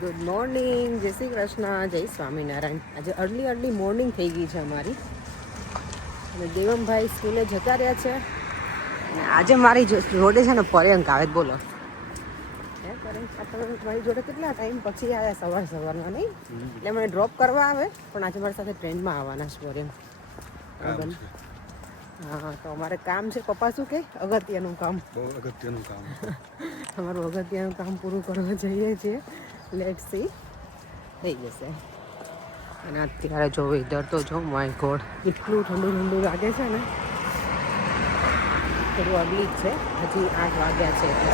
Good morning જય શ્રી કૃષ્ણ. જય સ્વામિનારાયણ. આજે અર્લી અર્લી મોર્નિંગ થઈ ગઈ છે અમારી. અને દેવમભાઈ સ્કૂલે જતા રહ્યા છે. અને આજે મારી જોડે છે ને પર્યંક. આવે બોલો. હે પર્યંક મારી જોડે કેટલા ટાઈમ પછી આવ્યા સવાર સવારના નહીં? એટલે મને ડ્રોપ કરવા આવે પણ આજે મારી સાથે ટ્રેનમાં આવવાના છે પર્યંક. હા તો અમારે કામ છે. પપ્પા શું કે? અગત્યનું કામ. બહુ અગત્યનું કામ. અમારું અગત્યનું કામ પૂરું કરવા જઈએ છીએ. લેટ સી થઈ જશે. અને અત્યારે જો વેધર તો જો માય ગોડ. એટલું ઠંડુ ઠંડુ લાગે છે ને. થોડું અગલી જ છે. હજી આઠ વાગ્યા છે એટલે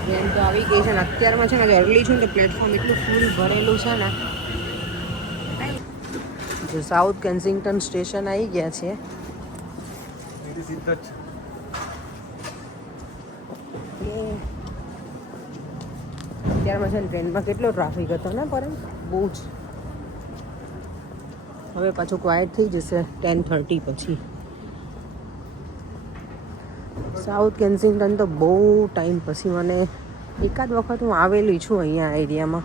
ટ્રેન તો આવી ગઈ છે ને અત્યારમાં છે ને અર્લી છું ને તો પ્લેટફોર્મ એટલું ફૂલ ભરેલું છે ને. જો સાઉથ કેન્સિંગ્ટન સ્ટેશન આવી ગયા છે. સીધા જ અત્યારમાં છે ને ટ્રેનમાં કેટલો ટ્રાફિક હતો, ને પર બહુ જ. હવે પાછું ક્વાયટ થઈ જશે ટેન થર્ટી પછી. સાઉથ કેન્સિંગ્ટન તો બહુ ટાઈમ પછી મને એકાદ વખત હું આવેલી છું અહીંયા એરિયામાં.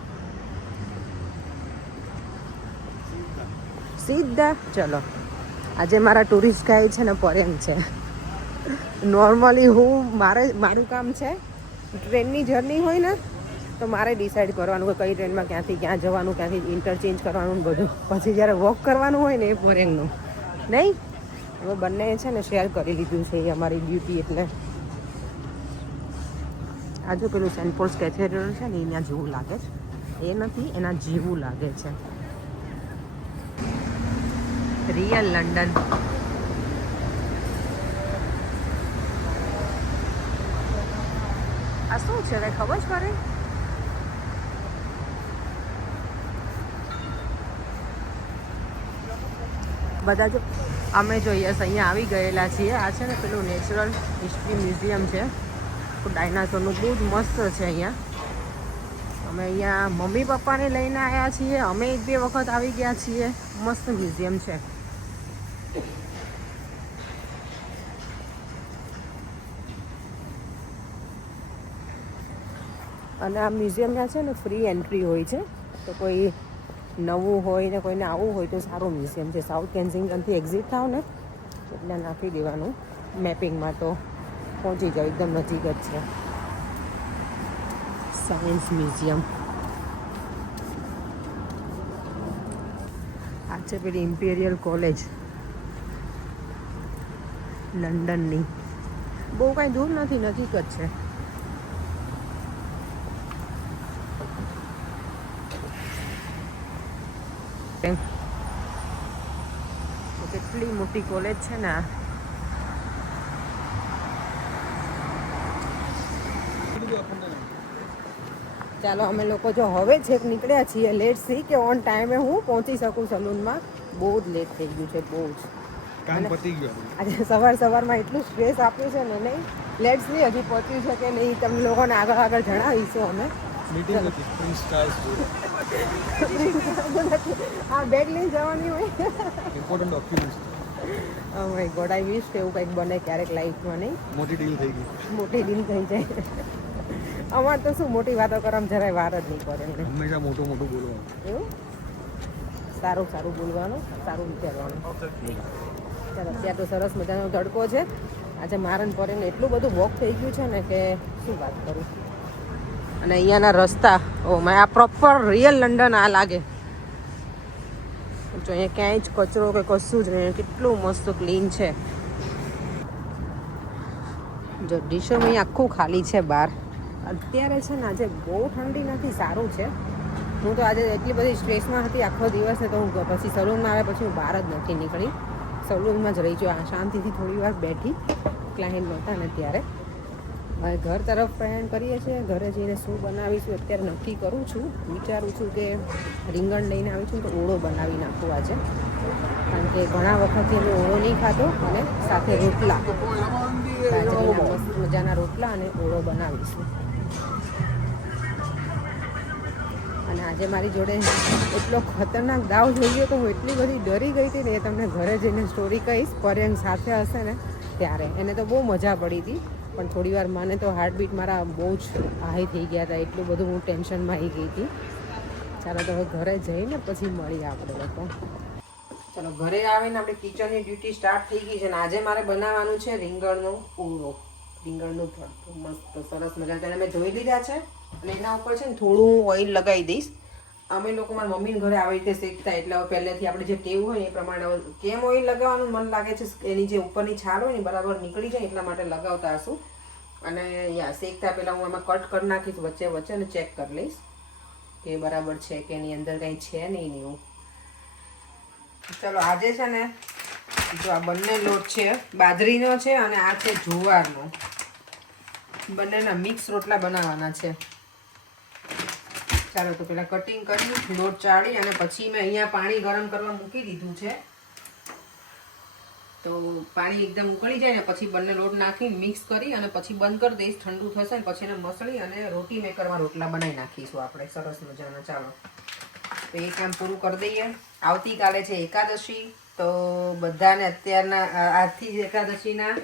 સીધા? ચલો. આજે મારા ટુરિસ્ટ ગાઈડ છે ને પર્યંક છે. નોર્મલી હું મારે, મારું કામ છે. ટ્રેનની જર્ની હોય ને તો મારે ડિસાઈડ કરવાનું કે કઈ ટ્રેનમાં ક્યાંથી ક્યાં જવાનું, ક્યાંથી ઇન્ટરચેન્જ કરવાનું બધું. પછી જ્યારે વોક કરવાનું હોય ને એ બોરિંગનું નહીં? હવે બંને છે ને શેર કરી લીધું છે એ અમારી ડ્યુટી એટલે. આજુ પેલું સેન્ટ પોલ્સ કેથેડ્રલ છે ને એના જેવું લાગે છે. એ નથી, એના જેવું લાગે છે. રિયલ લંડન આ શું છે ખબર જ પડે બધા જો અમે જો યસ, અહીંયા આવી ગયેલા છીએ. આ છે ને પેલું નેચરલ હિસ્ટ્રી મ્યુઝિયમ છે. ડાયનાસોરનું બહુ જ મસ્ત છે અહીંયા. અમે અહીંયા મમ્મી પપ્પાને લઈને આવ્યા છીએ. અમે એક બે વખત આવી ગયા છીએ. મસ્ત મ્યુઝિયમ છે. અને આ મ્યુઝિયમમાં છે ને ફ્રી એન્ટ્રી હોય છે. તો કોઈ નવું હોય ને કોઈને આવવું હોય તો સારું મ્યુઝિયમ છે સાઉથ કેન્સિંગટનથી એક્ઝિટ થાવ ને, એટલે નાખી દેવાનું. મેપિંગમાં તો પહોંચી જાવ એકદમ નજીક જ છે. સાયન્સ મ્યુઝિયમ આ છે પેલી ઇમ્પિરિયલ કોલેજ લંડનની બહુ કાંઈ દૂર નથી, નજીક જ છે તો કેટલી મોટી કોલેજ છે ને ચાલો અમે લોકો જો હવે છેક નીકળ્યા છીએ. લેટ સી કે ઓન ટાઈમે હું પહોંચી શકું સલૂનમાં. બહુ જ લેટ થઈ ગયું છે બહુ જ. કામ પતી ગયું. આજે સવાર સવારમાં એટલું સ્ટ્રેસ આપ્યું છે ને નહીં. લેટ સી હજી પહોંચ્યું છે કે નહીં તમને લોકોને આગળ આગળ જણાવીશું અમે. મીટિંગ હતી પ્રિન્સ સ્ટાર્સ આ બેગ લઈ જવાની હોય. Important documents oh my God I wish કે એવું કંઈક બને ક્યારેક લાઈફમાં નહીં. મોટી ડીલ થઈ ગઈ. મોટી ડીલ થઈ જાય. અમાર તો શું મોટી વાતો કરવા જરાય વાર જ નહીં પડે હંમેશા મોટું મોટું બોલવાનું. એવું? સારું સારું બોલવાનું સારું વિચારવાનું. ચાલો અત્યારે તો સરસ મજાનો તડકો છે. આજે મારન પરેને એટલું બધું વોક થઈ ગયું છે ને કે શું વાત કરું? અને અહીંયાના રસ્તા ઓ મેં આ પ્રોપર રિયલ લંડન આ લાગે. જો અહીંયા ક્યાંય જ કચરો કે કશું જ નહીં, કેટલું મસ્ત ક્લીન છે. જો ડીશો અહીં આખું ખાલી છે બહાર. અત્યારે છે ને આજે બહુ ઠંડી નથી, સારું છે. હું તો આજે એટલી બધી સ્ટ્રેસમાં હતી, આખો દિવસ ને તો હું પછી સલૂનમાં આવે પછી હું બહાર જ નથી નીકળી. સલૂનમાં જ રહી છું, આ શાંતિથી થોડી વાર બેઠી. ક્લાયન્ટ નહોતા ને ત્યારે. હવે ઘર તરફ પ્રયાણ કરીએ છીએ. ઘરે જઈને શું બનાવીશું અત્યારે નક્કી કરું છું. વિચારું છું કે રીંગણ લઈને આવી છું તો ઓળો બનાવી નાખું આજે. કારણ કે ઘણા વખતથી અમે ઓળો નહીં ખાધો અને સાથે રોટલા. મસ્ત મજાના રોટલા અને ઓળો બનાવીશું. અને આજે મારી જોડે એટલો ખતરનાક દાવ જોઈએ તો હું એટલી બધી ડરી ગઈ હતી ને એ તમને ઘરે જઈને સ્ટોરી કહીશ. પર્યંગ સાથે હશે ને ત્યારે. એને તો બહુ મજા પડી હતી, પણ થોડી વાર મને તો હાર્ટબીટ મારા બહુ જ હાઈ થઈ ગયા હતા, એટલું બધું હું ટેન્શનમાં આવી ગઈ હતી. ચાલો તો હવે ઘરે જઈને પછી મળીએ આપણે લોકો. ચાલો, ઘરે આવીને આપણે કિચનની ડ્યુટી સ્ટાર્ટ થઈ ગઈ છે અને આજે મારે બનાવવાનું છે રીંગણનો પૂરો. રીંગણનું ભરતું મસ્ત સરસ મજા તેને મેં ધોઈ લીધા છે અને એના ઉપર છે ને થોડું ઓઇલ લગાવી દઈશ. અમે લોકો મારા મમ્મીને ઘરે આવી રીતે શેકતા એટલે હવે પહેલેથી આપણે જે ટેવ હોય એ પ્રમાણે કેમ ઓઇલ લગાવવાનું મન લાગે છે, એની જે ઉપરની છાલ હોય ને બરાબર નીકળી જાય એટલા માટે લગાવતા હશું. અને યા શેકતા પહેલાં હું એમાં કટ કરી નાખીશ વચ્ચે વચ્ચે અને ચેક કરી લઈશ કે બરાબર છે કે એની અંદર કંઈ છે નહીં એવું. ચલો, આજે છે ને જો આ બંને લોટ છે, બાજરીનો છે અને આ છે જુવારનો. બંનેના મિક્સ રોટલા બનાવવાના છે. ચાલો તો પેલા કટિંગ કરી લોટ ચાળી અને પછી મેં અહીંયા પાણી ગરમ કરવા મૂકી દીધું છે. તો પાણી એકદમ ઉકળી જાય ને પછી બંને લોટ નાખી મિક્સ કરી અને પછી બંધ કરી દઈશ, ઠંડુ થશે ને પછી એને મસળી અને રોટી મેકરમાં રોટલા બનાવી નાખીશું આપણે. સરસ મજાના, ચાલો. તો એ કામ પૂરું કરી દઈએ. આવતીકાલે છે એકાદશી, તો બધાને અત્યારના આજથી જ એકાદશીના.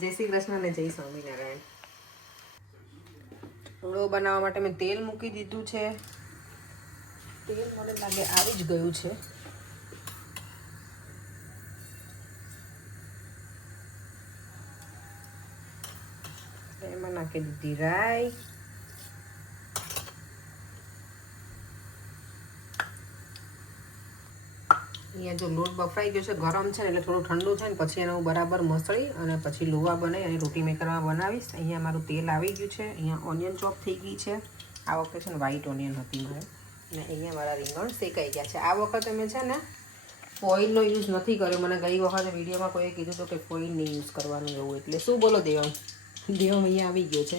જય શ્રી કૃષ્ણ અને જય સ્વામિનારાયણ. ઓળો બનાવવા માટે મેં તેલ મૂકી દીધું છે. તેલ મને લાગે આવી જ ગયું છે. એમાં નાખી દીધી રાઈ. અહીંયા જો લોટ બફરાઈ ગયો છે ગરમ છે ને એટલે થોડું ઠંડુ છે ને પછી એને હું બરાબર મસળી અને પછી લોવા બનાવી અને રોટી મેકરમાં બનાવીશ. અહીંયા મારું તેલ આવી ગયું છે અહીંયા ઓનિયન ચોપ થઈ ગઈ છે. આ વખતે છે ને વ્હાઈટ ઓનિયન હતી મારે. અને અહીંયા મારા રીંગણ શેકાઈ ગયા છે. આ વખતે મેં છે ને ફોઇલનો યુઝ નથી કર્યો. મને ગઈ વખતે વિડીયોમાં કોઈએ કીધું હતું કે ફોઇલ નહીં યુઝ કરવાનું એવું. એટલે શું બોલો દેવમ? દેવમ અહીંયા આવી ગયો છે.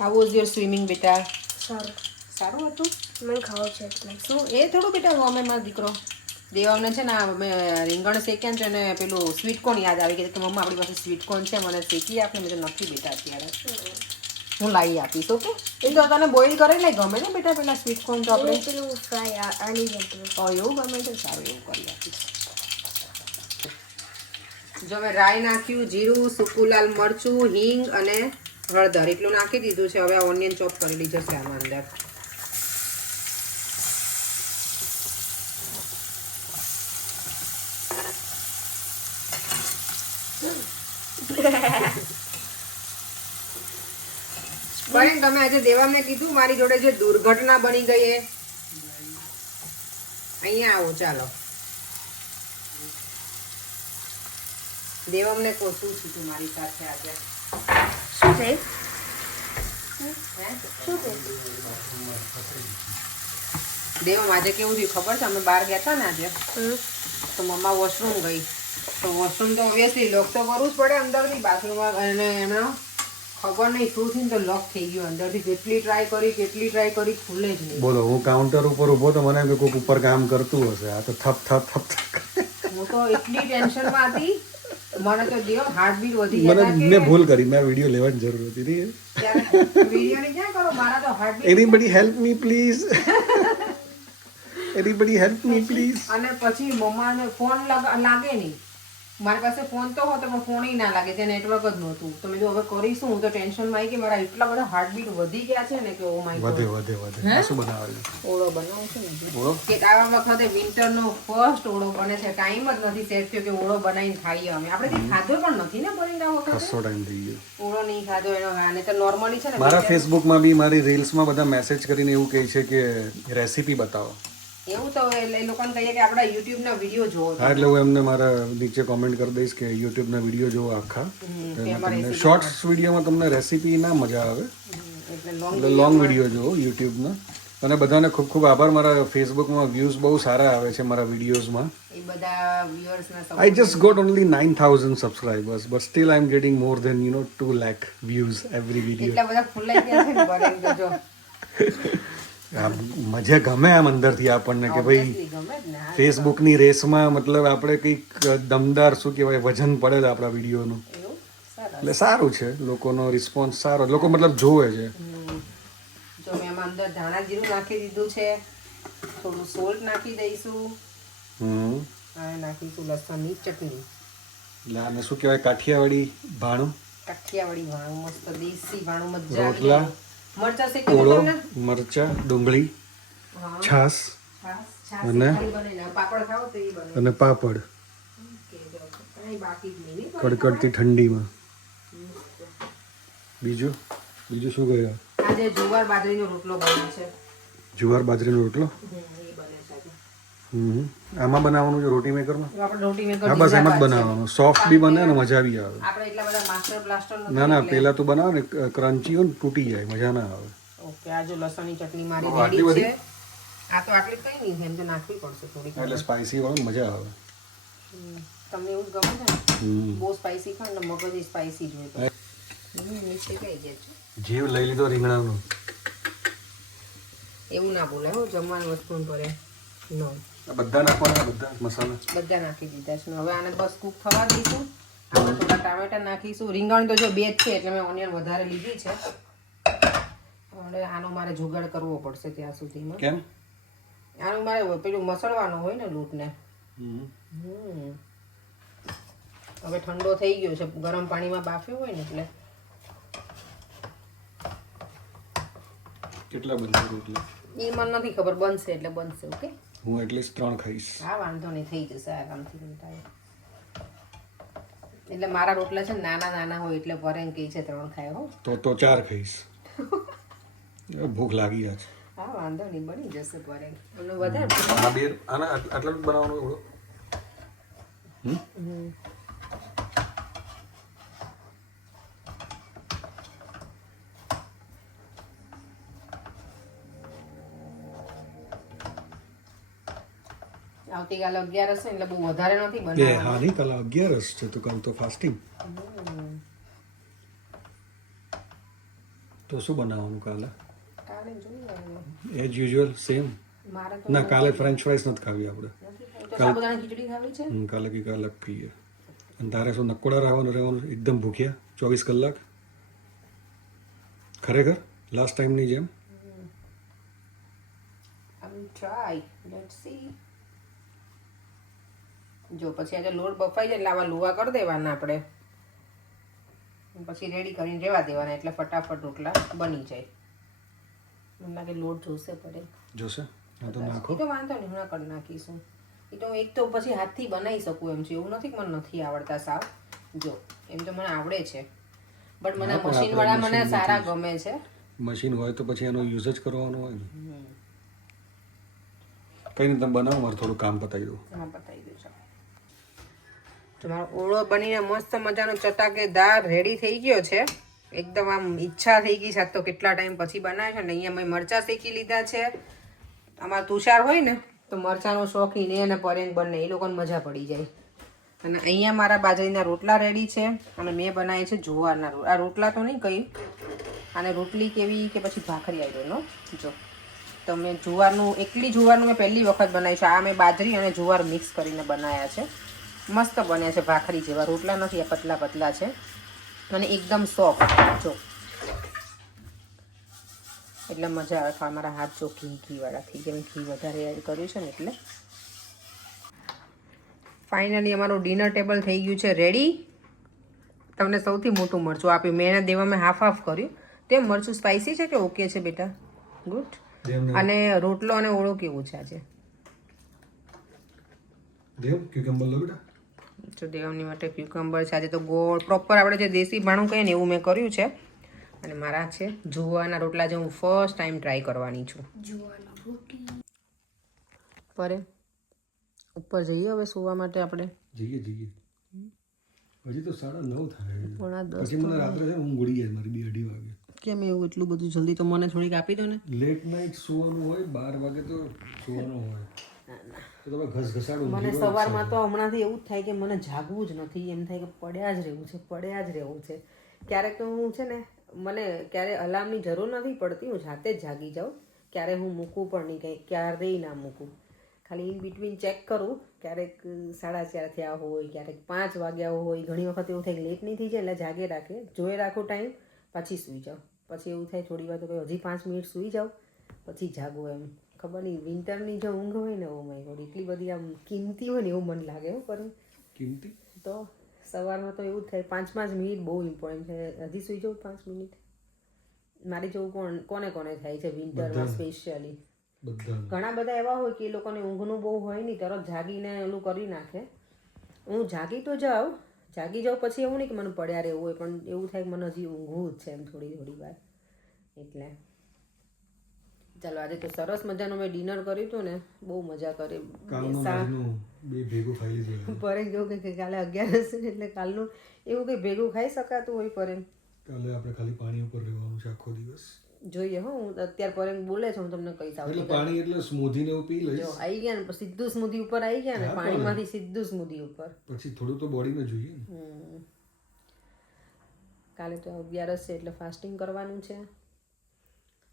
આવું વોઝ યોર સ્વિમિંગ બેટા? સારું. સારું હતું? મને ખાવ છે એટલે. શું? એ થોડું બેટા ગમે મારો દીકરો. દેવામને છે ને મેં રીંગણ શેક્યા છે અને પેલું સ્વીટ કોર્ન યાદ આવી ગયું કે મમ્મા આપણી પાસે સ્વીટ કોર્ન છે મને શેકી આપને મેં તો નથી બેટા અત્યારે. હું લાવી આપીશ ઓકે? એ તો તને બોઇલ નહીં ગમે ને બેટા પેલા સ્વીટ કોર્ન તો આપણે. પેલું ફ્રાય આની ઓ એવું ગમે છે સારું એવું કરી આપીશ. જો મેં રાઈ નાખ્યું જીરું સૂકું લાલ મરચું હિંગ અને હળદર એટલું નાખી દીધું છે. હવે ઓનિયન ચોપ કરી લીધો છે આમાં અંદર. પણ તમે આજે દેવામને કીધું મારી જોડે જે દુર્ઘટના બની ગઈ એ. અહીંયા આવો ચાલો. દેવમને કહો શું થયું મારી સાથે આજે. શું છે? દેવમ આજે કેવું થયું ખબર છે? અમે બહાર ગયા હતા ને આજે. તો મમ્મા વોશરૂમ ગઈ. તો વોશરૂમ તો ઓબ્વિયસલી લોક તો કરવું જ પડે અંદરથી બાથરૂમમાં અને એમનો ખબર નહીં શું થયું તો લોક થઈ ગયું અંદરથી. જેટલી ટ્રાય કરી કેટલી ટ્રાય કરી ખુલે જ નહીં. બોલો હું કાઉન્ટર ઉપર ઊભો તો મને એમ કે કોઈક ઉપર કામ કરતું હશે. આ તો થપ થપ થપ હું તો એટલી ટેન્શનમાં હતી. મને તો દેવ હાર્ટબીટ વધી મને મેં ભૂલ કરી. મેં વીડિયો લેવાની જરૂર હતી. નહીં વિડીયોની ક્યાં કરો? મારા તો heartbeat anybody help me please anybody help me please અને પછી મમ્માને ફોન લાગે નહીં. મારી પાસે ફોન તો હતો પણ ફોન ના લાગે ત્યાં નેટવર્ક જ નહોતું. તો મેં હવે કરીશું. હું તો ટેન્શનમાં આવી કે મારા એટલા બધા હાર્ટબીટ વધી ગયા છે ને કે ઓ માય વધે વધે વધે. શું બનાવે ઓળો બનાવું છું ને કે આવા વખતે વિન્ટરનો ફર્સ્ટ ઓળો બને છે. ટાઈમ જ નથી સેટ થયો કે ઓળો બનાવીને ખાઈએ અમે. આપણે કઈ ખાધો પણ નથી ને બની વખતે? ખાસો ટાઈમ થઈ ગયો. ઓળો નહીં ખાધો એનો. અને તો નોર્મલી છે ને મારા ફેસબુકમાં બી મારી રીલ્સમાં બધા મેસેજ કરીને એવું કહે છે કે રેસીપી બતાવો. એવું તો એ એ લોકોને કહીએ કે આપણા યુટ્યુબના વીડિયો જોવો હા એટલે હું એમને મારા નીચે કોમેન્ટ કરી દઈશ કે યુટ્યુબના વીડિયો જોવો આખા. તમને શોર્ટ્સ વિડીયોમાં તમને રેસીપી ના મજા આવે. એટલે લોંગ વીડિયો જોવો યુટ્યુબના. અને બધાને ખૂબ ખૂબ આભાર. મારા ફેસબુકમાં વ્યૂઝ બહુ સારા આવે છે મારા વિડીયોઝમાં. I just got only nine thousand subscribers but still I am getting more than you know two lakh views every video એટલા બધા ફૂલાઈ ગયા છે ભરીને મજા ગમે આમ અંદરથી આપણને કે ભાઈ ફેસબુકની રેસમાં મતલબ આપણે કંઈક દમદાર શું કહેવાય વજન પડે છે આપણા વિડીયોનું. એટલે સારું છે લોકોનો રિસ્પોન્સ સારો લોકો મતલબ જોવે છે. જો મેં આમાં અંદર ધાણા જીરું નાખી દીધું છે થોડું સોલ્ટ નાખી દઈશું. હમ. અને નાખીશું લસણની ચટણી. એટલે આને શું કહેવાય કાઠિયાવાડી ભાણું? કાઠિયાવાડી ભાણું મસ્ત દેશી ભાણું મજા રોટલા. ઓળો મરચા ડુંગળી છાસ અને? અને પાપડ. કડકડતી ઠંડીમાં. બીજું? બીજું શું ગયા આજે જુવાર બાજરીનો રોટલો બન્યો છે. જુવાર બાજરીનો રોટલો હમ, એ બને છે આજે. હમ આમાં બનાવવાનું છે રોટી મેકરમાં? આપણે રોટી મેકર હા બસ એમ જ બનાવવાનું. સોફ્ટ બી બને અને મજા બી આવે. આપણે એટલા બધા માસ્ટર બ્લાસ્ટર ના ના પેલા તો બનાવે ને ક્રન્ચી હોય ને તૂટી જાય મજા ના આવે. ઓકે આ જો લસણની ચટણી મારી રેડી બધી? છે. આ તો આટલી કઈ નહીં એમ તો નાખવી પડશે થોડી એટલે સ્પાઇસી વાળો મજા આવે. તમને એવું જ ગમે છે ને બહુ સ્પાઇસી ખાય ને મગજ સ્પાઇસી જોઈએ જીવ લઈ લીધો રીંગણાનો. એવું ના બોલે હો જમવાનું વસ્તુ પડે. નો. બધા નાખવાના બધા મસાલા? બધા નાખી દીધા છે. હવે આને બસ કૂક થવા દઈશું. આમાં થોડા ટામેટા નાખીશું. રીંગણ તો જો બે જ છે એટલે મેં ઓનિયન વધારે લીધી છે. હવે આનો મારે જુગાડ કરવો પડશે ત્યાં સુધીમાં. કેમ? આનું મારે પેલું મસળવાનું હોય ને લૂંટને. હવે ઠંડો થઈ ગયો છે. ગરમ પાણીમાં બાફ્યો હોય ને એટલે. કેટલા બનશે રોટલા? એ મને નથી ખબર. બનશે એટલે બનશે ઓકે? હું એટલીસ્ટ ત્રણ ખાઈશ. હા વાંધો નહીં થઈ જશે આરામથી બનતા એટલે મારા રોટલા છે નાના નાના હોય એટલે ભરે કે છે ત્રણ ખાય હો. તો તો ચાર ખાઈશ. ભૂખ લાગી છે હા વાંધો નહીં બની જશે ભરે વધારે આના આટલા બનાવવાનું હમ. આવતીકાલે અગિયાર હશે એટલે બહુ વધારે નથી બનાવવાનું. હા નહીં કાલે અગિયારસ છે તો કાલ તો ફાસ્ટિંગ તો શું બનાવવાનું કાલે? એઝ યુઝ્યુઅલ સેમ ના કાલે ફ્રેન્ચ ફ્રાઈસ નથી ખાવી આપણે. કાલે હમ, કાલે ખાઈએ. અને તારે શું નકોડા રહેવાનું રહેવાનું? એકદમ ભૂખ્યા ચોવીસ કલાક. ખરેખર? લાસ્ટ ટાઈમની જેમ? ટ્રાય લેટ સી જો પછી આજે લોટ બફાઈ જાય એટલે આવા લુવા કરી દેવાના આપણે. પછી રેડી કરીને રેવા દેવાના એટલે ફટાફટ રોટલા બની જાય. મને લાગે લોટ જોશે પડે. જોશે? તો નાખો. તો વાંધો નહીં હમણાં કરી નાખીશું. એ તો એક તો પછી હાથથી બનાવી શકું એમ છે એવું નથી કે મને નથી આવડતા સાવ. જો એમ તો મને આવડે છે. બટ મને મશીન વાળા મને સારા ગમે છે. મશીન હોય તો પછી એનો યુઝ જ કરવાનો હોય કઈ નહીં તમે બનાવો મારે થોડું કામ પતાવી દો. હા પતાવી દઉં ચાલો તમારો ઓળો બનીને મસ્ત મજાનો ચટાકેદાર રેડી થઈ ગયો છે. એકદમ આમ ઈચ્છા થઈ ગઈ છે. તો કેટલા ટાઈમ પછી બનાવે છે ને અહીંયા મેં મરચાં શેકી લીધા છે. આમાં તુષાર હોય ને, તો મરચાંનો શોખીન એ અને પરેન બંને, એ લોકોને મજા પડી જાય. અને અહીંયા મારા બાજરીના રોટલા રેડી છે અને મેં બનાવી છે જુવારના આ રોટલા તો નહીં કહ્યું અને રોટલી કેવી કે પછી ભાખરી આવી નો? જો. તો મેં જુવારનું, એકલી જુવારનું મેં પહેલી વખત બનાવી છે. આ મેં બાજરી અને જુવાર મિક્સ કરીને બનાવ્યા છે. મસ્ત બન્યા છે ભાખરી જેવા. રોટલા નથી આ પતલા પતલા છે. અને એકદમ સોફ્ટ જો. એટલે મજા આવે ખાવા. મારા હાથ જો ઘી ઘીવાળા થઈ ગયા. ઘી વધારે એડ કર્યું છે ને એટલે. ફાઇનલી અમારું ડિનર ટેબલ થઈ ગયું છે રેડી તમને સૌથી મોટું મરચું આપ્યું. મેં એને દેવામાં હાફ હાફ કર્યું. તેમ મરચું સ્પાઇસી છે કે ઓકે છે બેટા? ગુડ અને રોટલો અને ઓળો કેવું છે આજે? દેવ ક્યુકમ્બર લો બેટા? તો દેવની માટે ક્યુકમ્બર છે. આજે તો ગોળ પ્રોપર આપણે જે દેશી ભાણું કહીએ ને એવું મેં કર્યું છે. અને મારા છે જુવાના રોટલા જે હું ફર્સ્ટ ટાઈમ ટ્રાય કરવાની છું. પરે ઉપર જઈએ હવે સુવા માટે આપણે? જઈએ જઈએ. હજી તો સાડા નવ થાય. પોણા દસ પછી મને રાત્રે છે ઊંઘ ઉડી જાય મારી બે અઢી વાગે. કેમ એવું એટલું બધું જલ્દી તો મને થોડીક આપી દો ને? લેટ નાઇટ સુવાનું હોય બાર વાગે તો સુવાનું હોય. તો તમે ઘસઘસાડું મને સવારમાં તો હમણાંથી એવું જ થાય કે મને જાગવું જ નથી એમ થાય કે પડ્યા જ રહેવું છે પડ્યા જ રહેવું છે. ક્યારેક તો હું છે ને મને ક્યારે અલાર્મની જરૂર નથી પડતી હું જાતે જ જાગી જાઉં. ક્યારે હું મૂકું પણ નહીં કંઈ ક્યારેય ના મૂકું. ખાલી ઇન બિટવીન ચેક કરું ક્યારેક સાડા ચાર થયા હોય ક્યારેક પાંચ વાગ્યા હોય ઘણી વખત એવું થાય લેટ નહીં થઈ જાય એટલે જાગે રાખે. જોઈ રાખો ટાઈમ પછી સૂઈ જાઉં. પછી એવું થાય થોડી વાર તો કંઈ હજી પાંચ મિનિટ સૂઈ જાઉં પછી જાગો એમ. ખબર નહીં વિન્ટરની જો ઊંઘ હોય ને ઓ માય ગોડ એટલી બધી આમ કિંમતી હોય ને એવું મને લાગે એવું પર કિંમતી? તો સવારમાં તો એવું થાય પાંચ પાંચ મિનિટ બહુ ઇમ્પોર્ટન્ટ છે. હજી સુઈ જાઉં પાંચ મિનિટ મારી જેવું કોણ કોને કોને થાય છે વિન્ટરમાં સ્પેશિયલી ઘણા બધા એવા હોય કે એ લોકોને ઊંઘનું બહુ હોય નહીં તરત જાગીને ઓલું કરી નાખે. હું જાગી તો જાઉં જાગી જાઉં પછી એવું નહીં કે મને પડ્યા રહેવું હોય પણ એવું થાય કે મને હજી ઊંઘવું જ છે એમ થોડી થોડી વાર. એટલે ચાલો આજે તો સરસ મજાનું મેં ડિનર કર્યું હતું ને બહુ મજા કરી. ભેગું ખાઈ લીધું કેવું કે કાલે અગિયારસ એટલે કાલનું એવું કંઈ ભેગું ખાઈ શકાતું હોય પરે. કાલે આપણે ખાલી પાણી ઉપર રહેવાનું છે આખો દિવસ. જોઈએ હો હું અત્યારે પરે બોલે છે હું તમને કહી દઉં એટલે પાણી એટલે સ્મૂધી ને એવું પી લઈશ. જો આવી ગયા ને સીધું સ્મૂધી ઉપર આવી ગયા ને પાણીમાંથી સીધું સ્મૂધી ઉપર. પછી થોડું તો બોડીને જોઈએ ને. કાલે તો અગિયારસ છે એટલે ફાસ્ટિંગ કરવાનું છે.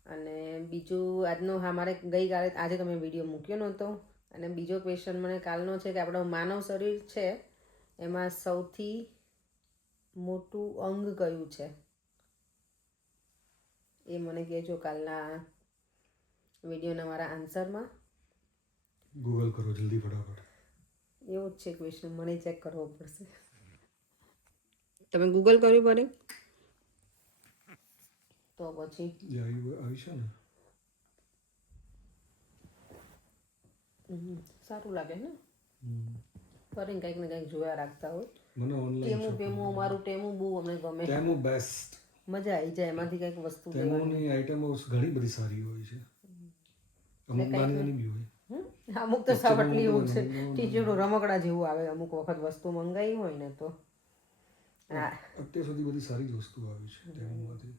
અને બીજું આજનો હા મારે ગઈકાલે આજે તમે વીડિયો મૂક્યો નહોતો. અને બીજો ક્વેશ્ચન મને કાલનો છે કે આપણો માનવ શરીર છે એમાં સૌથી મોટું અંગ કયું છે? એ મને કહેજો કાલના વિડીયોના મારા આન્સરમાં ગૂગલ કરો જલ્દી ફટાફટ. એવો જ છે ક્વેશ્ચન મને ચેક કરવો પડશે. તમે ગૂગલ કર્યું પડે તો પછી? આવી આવી છે ને. સારું લાગે ને. ફરીને કંઈક ને કંઈક જોયા રાખતા હોય. મને ઓનલાઈન ટેમું પેમું અમારું ટેમું બહુ અમને ગમે. ટેમો બેસ્ટ મજા આવી જાય એમાંથી કંઈક વસ્તુ ટેમોની આઈટમો ઘણી બધી સારી હોય છે. અમુક નાની બી હોય. અમુક તો સાવટલી એવું છે. ટીચરો રમકડા જેવું આવે અમુક વખત વસ્તુ મંગાવી હોય ને તો. અત્યાર સુધી બધી સારી જ વસ્તુ આવી છે ટેમોમાંથી.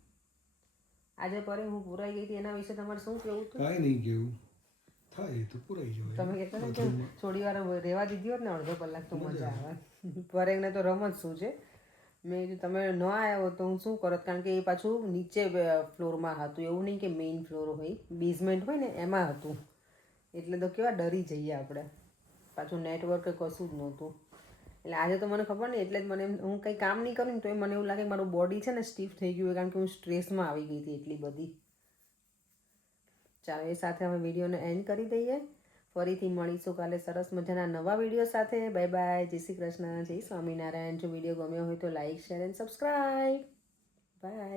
આજે પરે હું પુરાઈ ગઈ હતી એના વિશે તમારે શું કેવું હતું? કાંઈ નહીં કેવું. થાય તો પુરાઈ જવાય. તમે કહેતા ને કે થોડી વાર રહેવા દીધી હોત ને અડધો કલાક તો મજા આવે. પરેગને તો રમત શું છે? મેં કીધું તમે ન આવ્યા હોત તો હું શું કરત? કારણ કે એ પાછું નીચે ફ્લોરમાં હતું. એવું નહીં કે મેઇન ફ્લોર હોય બેઝમેન્ટ હોય ને એમાં હતું. એટલે તો કેવા ડરી જઈએ આપણે. પાછું નેટવર્ક કશું જ નહોતું. એટલે આજે તો મને ખબર નહીં, એટલે જ મને હું કંઈ કામ નહીં કરું ને તો મને એવું લાગે મારું બોડી છે ને સ્ટીફ થઈ ગયું કારણ કે હું સ્ટ્રેસમાં આવી ગઈ હતી એટલી બધી. ચાલો, એ સાથે અમે વિડીયોને એન્ડ કરી દઈએ. ફરીથી મળીશું કાલે સરસ મજાના નવા વીડિયો સાથે. બાય બાય જય શ્રી કૃષ્ણ. જય સ્વામિનારાયણ. જો વીડિયો ગમ્યો હોય તો like share and subscribe bye